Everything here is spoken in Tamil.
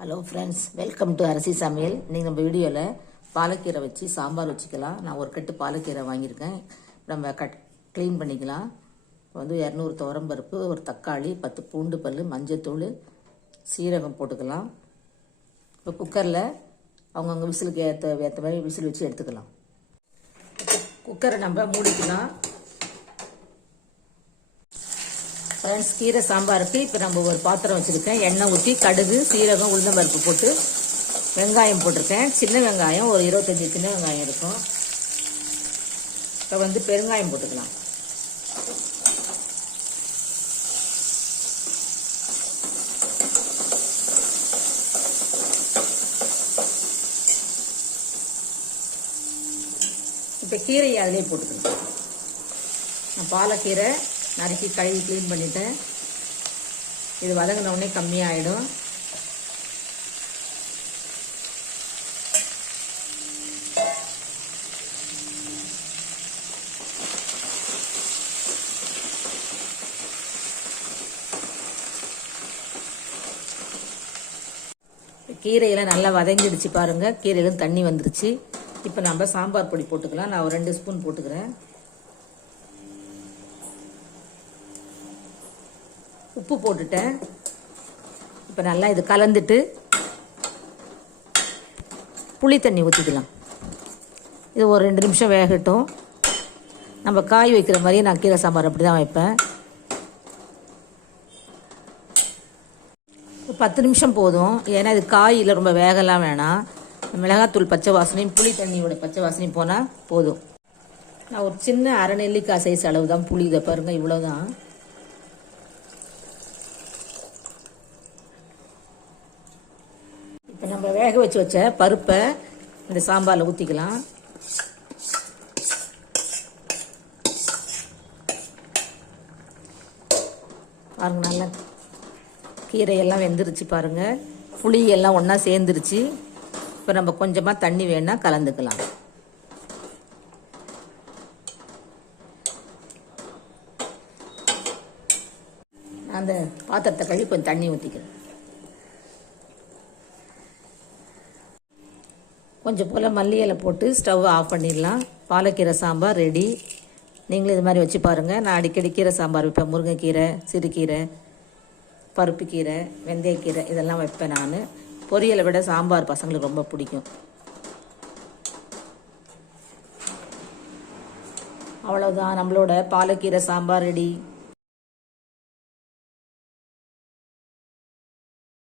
ஹலோ ஃப்ரெண்ட்ஸ் வெல்கம் டு அரிசி சமையல் நீங்கள் நம்ம வீடியோவில் பாலக்கீரை வச்சு சாம்பார் வச்சுக்கலாம். நான் ஒரு கட்டு பாலக்கீரை வாங்கியிருக்கேன். நம்ம கட் க்ளீன் பண்ணிக்கலாம். இப்போ வந்து இரநூறு துவரம்பருப்பு ஒரு தக்காளி பத்து பூண்டு பல் மஞ்சத்தூள் சீரகம் போட்டுக்கலாம். இப்போ குக்கரில் அவங்கவுங்க விசிலுக்கு ஏற்ற ஏற்ற மாதிரி விசில் வச்சு எடுத்துக்கலாம். குக்கரை நம்ம மூடிக்கலாம். ஃப்ரெண்ட்ஸ் கீரை சாம்பாருக்கு இப்போ நம்ம ஒரு பாத்திரம் வச்சுருக்கேன். எண்ணெய் ஊற்றி கடுகு சீரகம் உளுந்தம்பருப்பு போட்டு வெங்காயம் போட்டிருக்கேன். சின்ன வெங்காயம் ஒரு இருபத்தஞ்சி சின்ன வெங்காயம் இருக்கும். இப்போ வந்து பெருங்காயம் போட்டுக்கலாம். இப்போ கீரையை அதிலே போட்டுக்கலாம். பாலக்கீரை நறுக்கி கழுவி க்ளீன் பண்ணிவிட்டேன் இது வதங்கினவுடனே கம்மியாகிடும் கீரையில் கீரையெல்லாம் நல்லா வதங்கிடுச்சு பாருங்கள் கீரையிலும் தண்ணி வந்துருச்சு. இப்போ நம்ம சாம்பார் பொடி போட்டுக்கலாம். நான் ஒரு ரெண்டு ஸ்பூன் போட்டுக்கிறேன். உப்பு போட்டுட்டேன். இப்போ நல்லா இது கலந்துட்டு புளி தண்ணி ஊற்றிக்கலாம் இது ஒரு ரெண்டு நிமிஷம் வேகட்டும். நம்ம காய் வைக்கிற மாதிரியே நான் கீரை சாம்பார் அப்படி தான் வைப்பேன் பத்து நிமிஷம் போதும். ஏன்னா இது காயில் ரொம்ப வேகலாம் வேணாம். மிளகாத்தூள் பச்சை வாசனையும் புளி தண்ணியோட பச்சை வாசனையும் போனால் போதும். நான் ஒரு சின்ன அரை நெல்லிக்காய் சைஸ் அளவு தான் புளி இதை பாருங்கள் இவ்வளோதான் தான் நம்ம வேக வச்சு வச்ச பருப்பை இந்த சாம்பாரில் ஊற்றிக்கலாம் பாருங்க நல்லா கீரையெல்லாம் வெந்துருச்சு பாருங்கள் புளி எல்லாம் ஒன்றா சேர்ந்துருச்சு. இப்போ நம்ம கொஞ்சமாக தண்ணி வேணால் கலந்துக்கலாம். அந்த பாத்திரத்தை கழுவி கொஞ்சம் தண்ணி ஊற்றிக்கிறேன் கொஞ்சம் போல் மல்லி இலை போட்டு ஸ்டவ் ஆஃப் பண்ணிடலாம். பாலக்கீரை சாம்பார் ரெடி நீங்களும் இது மாதிரி வச்சு பாருங்கள் நான் அடிக்கடி கீரை சாம்பார் வைப்பேன். முருங்கைக்கீரை சிறுகீரை பருப்பு கீரை வெந்தயக்கீரை இதெல்லாம் வைப்பேன் நான். பொரியலை விட சாம்பார் பசங்களுக்கு ரொம்ப பிடிக்கும். அவ்வளோதான் நம்மளோட பாலக்கீரை சாம்பார் ரெடி